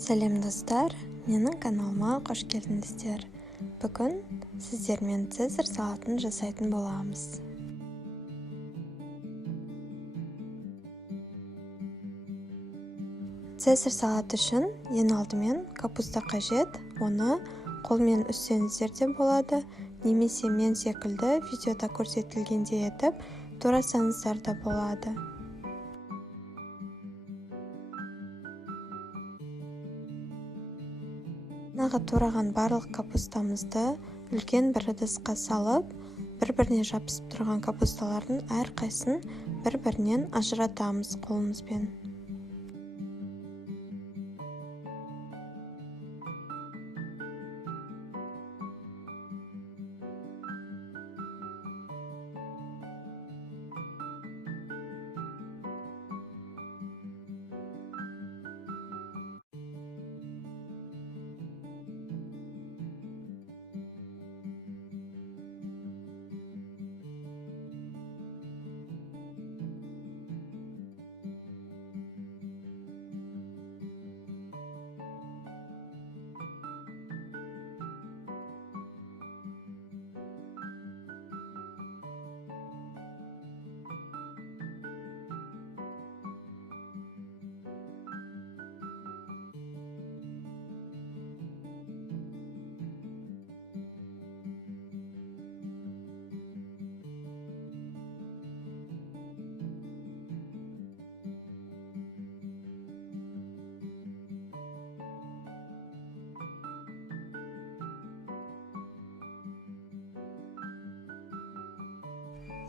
Сәлем достар, менің каналыма қош келдіңіздер. Бүгін сіздермен цезарь салатын жасайтын боламыз. Цезарь салат үшін ең алдымен капуста қажет. Оны қолмен үзсеңіздер де болады, немесе мен секілді видеода көрсетілгендей етіп турасаңыздар да болады. Тураған барлық капустамызды үлкен бір ыдысқа салып, бір-біріне жабысып тұрған капусталардың әрқайсысын бір-бірінен ажыратамыз қолымызбен.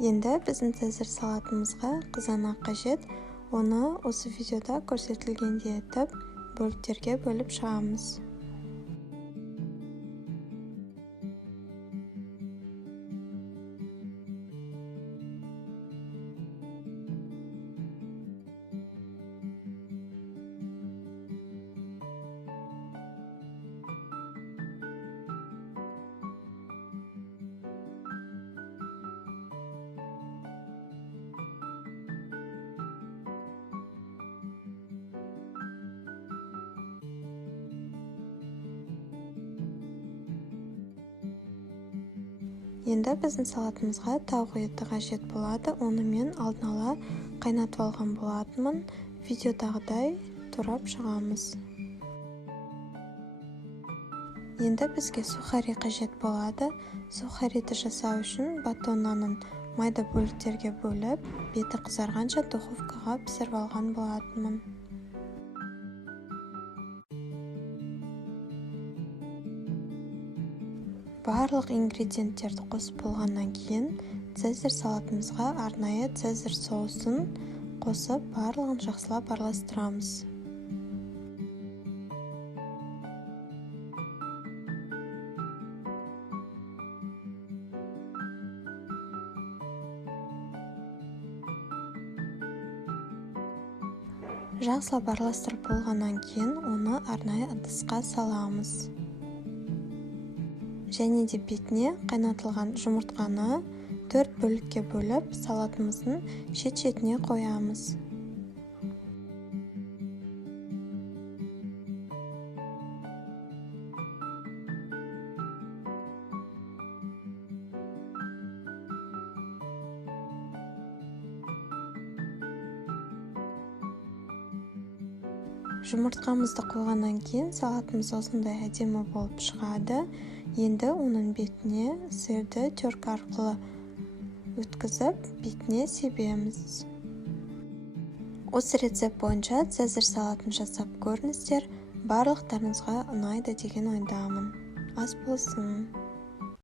Енді біздің цезарь салатымызға қызанақ қажет. Оны осы видеода көрсетілгендей етіп бөліктерге бөліп шығамыз. Енді біздің салатымызға тауық еті қажет болады. Оны мен алдын ала қайнатып алған болатынмын. Видеодағыдай турап шығамыз. Енді бізге сухари қажет болады. Сухариді жасау үшін батон нанын майда бөліктерге бөліп, беті қызарғанша духовкаға пісіріп алған болатынмын. Барлық ингредиенттерді қосып болғаннан кейін цезарь салатымызға арнайы цезарь соусын қосып барлығын жақсылап араластырамыз. Жақсылап араластырып болғаннан кейін оны арнайы ыдысқа саламыз. Және де бетіне қайнатылған жұмыртқаны 4 бөлікке бөліп, салатымыздың шет-шетіне қоямыз. Жұмыртқамызды қойғаннан кейін салатымыз осындай әдемі болып шығады. Енді оның бетіне сырды терка арқылы өткізіп, бетіне себеміз. Осы рецепт бойынша цезарь салатын жасап көріңіздер. Барлықтарыңызға ұнайды деген ойдамын. Ас болсын!